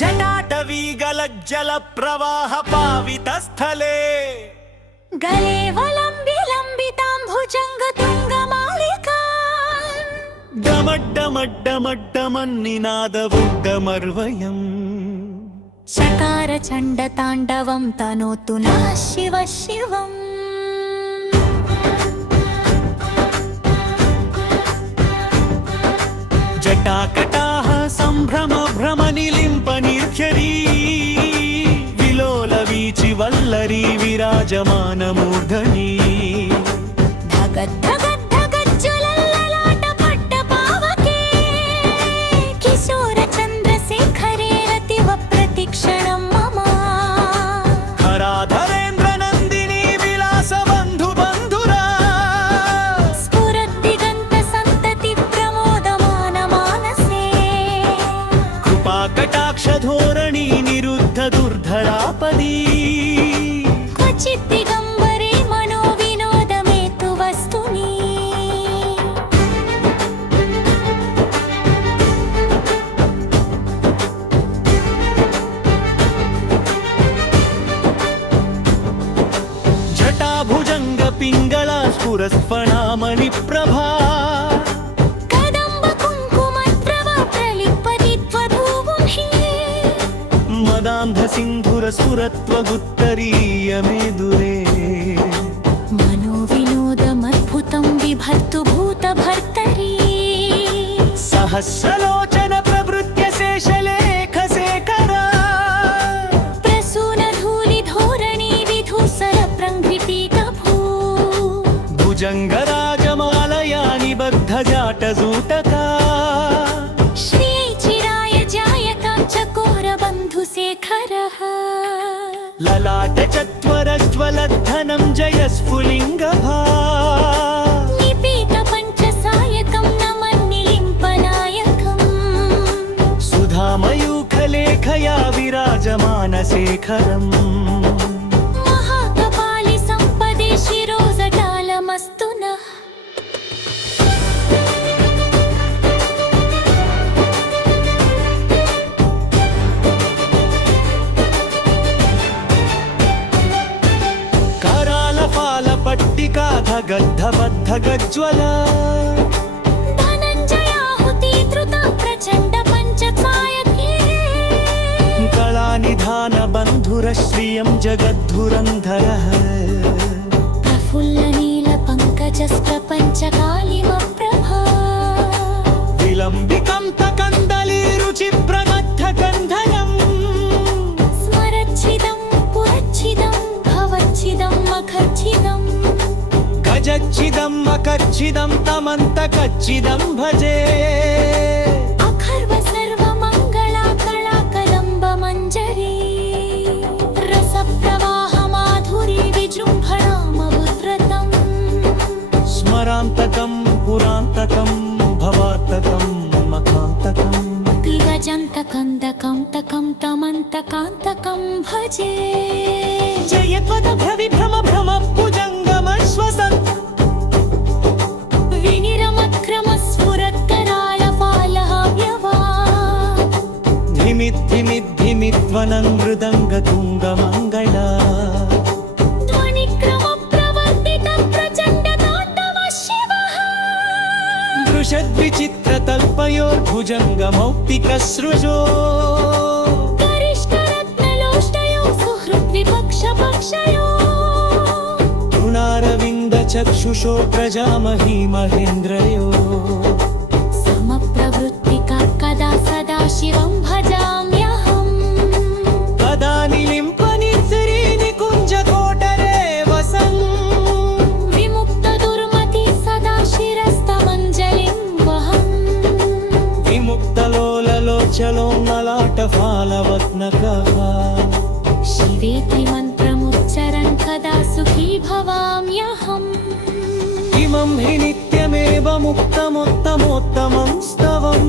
जटाटवीगलज्जल प्रवाह पावितस्थले गलेवलम्बिलम्बिताम्भुजङ्गतुङ्गमालिका डमड्डमड्डमड्डमन्निनादवुड्डमर्वयम् चकार चण्डताण्डवं तनोतु नः शिव शिवम् जटाकटाः सम्भ्रम भ्रमनिलिम्पनिर्झरी विलोलवीचि वल्लरी विराजमानमूर्धनी कटाक्षधोरणी निरुद्ध दुर्धरापदी क्वचित् दिगम्बरे मनोविनोदमेतु वस्तुनि जटाभुजङ्ग पिङ्गला स्फुरस्फणामणिप्रभा मदान्धसिन्धुरसुरत्वगुत्तरीयमेदुरे मनोविनोदमद्भुतं बिभर्तु भूतभर्तरी सहस्रलोचन प्रवृत्य शेषलेखशेखरा प्रसूनधूलिधोरणी विधूसरप्रङ्घृतिकभू भुजङ्गराजमालया निबद्धजाटसूतका ललाटचत्वरज्वलद्धनं जयस्फुलिङ्गभा निपीतपञ्चसायकं नमन्निलिम्पनायकम् सुधामयूखलेखया विराजमानशेखरम् महाकपालि सम्पदे शिरोजटालमस्तु नः गद्धबद्धगज्ज्वल धनञ्जयाहुतिधृता प्रचण्ड पञ्चकायके कलानिधानबन्धुरश्रियं जगद्धुरन्धरः प्रफुल्लनीलपङ्कजस्त्रपञ्चकालिमप्रभा विलम्बिकं तकन्दलीरुचिप्रमत्थकन्धनम् स्मरच्छिदं पुरच्छिदं भवच्छिदं मखच्छिदम् गजच्छिदं मकच्छिदं तमन्तकच्छिदं भजे अखर्व सर्वमङ्गला कलाकलम्बमञ्जरी रसप्रवाहमाधुरी विजृम्भणामवृत्रतम् स्मरान्तकं पुरान्तकं भवान्तकं मखान्तकं दिगजन्तकन्दकं तकं तमन्तकान्तकं भजे जयपदभ्रविभ्रम भ्रम भुजङ्गमश्वसन् विनिरमक्रमस्फुरत्करालपालहाव्यवा धिमिद्धिमिद्धिमिध्वनं मृदङ्गतुङ्गमङ्गला ध्वनिक्रमप्रवर्तितप्रचण्डताण्डव शिवः दृशद्विचित्रतल्पयोर्भुजङ्गमौक्तिकसृजो गरिष्ठरत्नलोष्टयो सुहृद्विपक्षपक्षयो चक्षुषो प्रजामही महेन्द्रयो समप्रवृत्तिका कदा सदा शिवं भजाम्यहम् कदा निलिम्पनिर्झरी निकुञ्जकोटरे वसन् विमुक्तदुर्मति सदा शिरस्तमञ्जलिं वहन् विमुक्तलोललोचलोन्नलाटफालवत्नकः शिवेति मन्त्रमुच्चरन् कदा सुखी भवाम्यहम् इमं हि नित्यमेव मुक्तमुत्तमोत्तमं स्तवम्